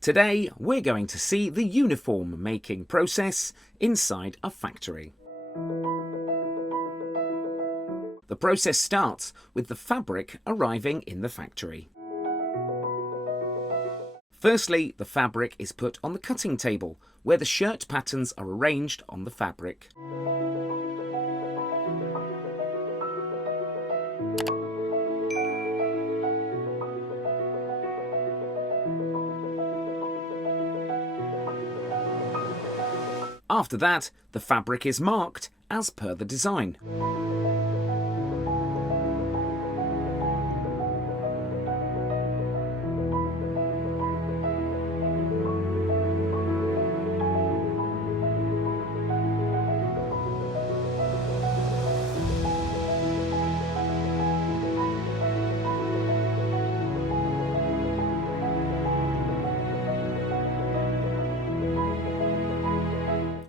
Today we're going to see the uniform making process inside a factory. The process starts with the fabric arriving in the factory. Firstly, the fabric is put on the cutting table, where the shirt patterns are arranged on the fabric. After that, the fabric is marked as per the design.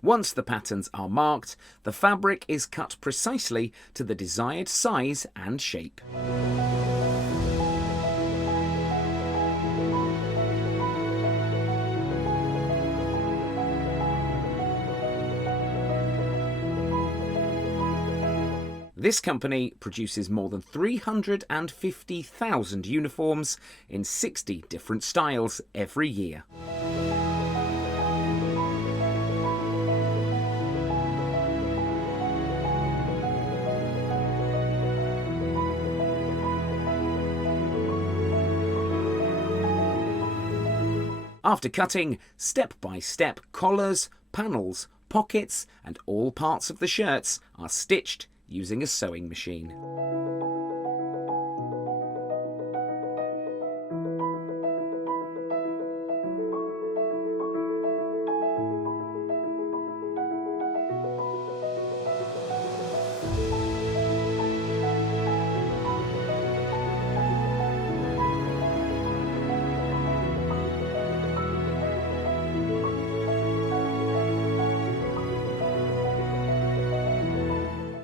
Once the patterns are marked, the fabric is cut precisely to the desired size and shape. This company produces more than 350,000 uniforms in 60 different styles every year. After cutting, step-by-step collars, panels, pockets and all parts of the shirts are stitched using a sewing machine.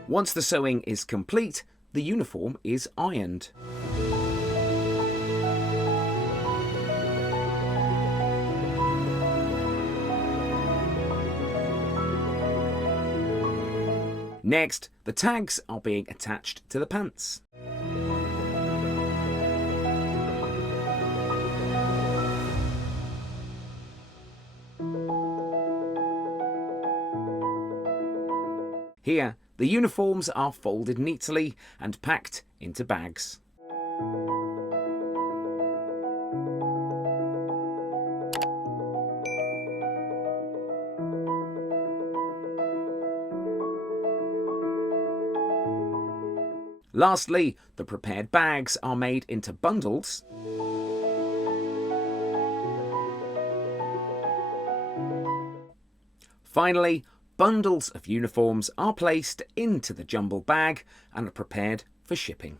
Once the sewing is complete, the uniform is ironed. Next, the tags are being attached to the pants. Here, the uniforms are folded neatly and packed into bags. Lastly, the prepared bags are made into bundles . Finally, bundles of uniforms are placed into the jumble bag and are prepared for shipping.